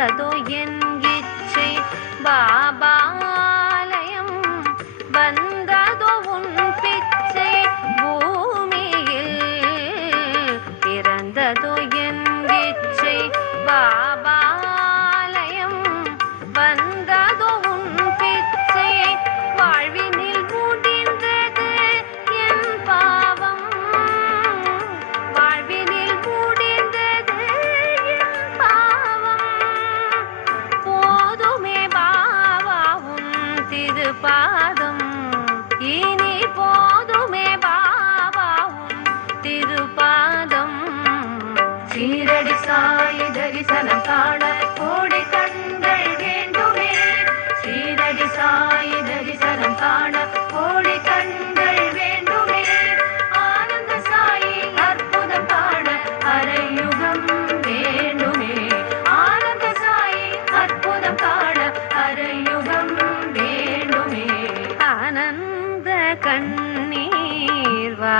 பிறந்ததோ என் இச்சை பாபாலயம் வந்ததோ உன் பிச்சை பூமியில் பிறந்ததோ என் இச்சை பாபாலயம் வந்ததோ உன் பிச்சை வாழ்வினில் முடிந்தது என் பாவம் வாழ்வினில் முடிந்தது என் பாவம் போதுமே பாபாவும் திருப்பாதம் இனி போதுமே பாபாவும் திருப்பாதம் சீரடி சாய் தரிசனம் காண கோடி கண்கள் வேண்டுமே சீரடி சாய் தரிசனம் காண கோடி கண்கள் வேண்டுமே ஆனந்த சாயி அற்புதம் காண அரையுகம் வேண்டுமே ஆனந்த சாயி அற்புதம் காண அரையுகம் வேண்டுமே ஆனந்த கண்ணீர் வா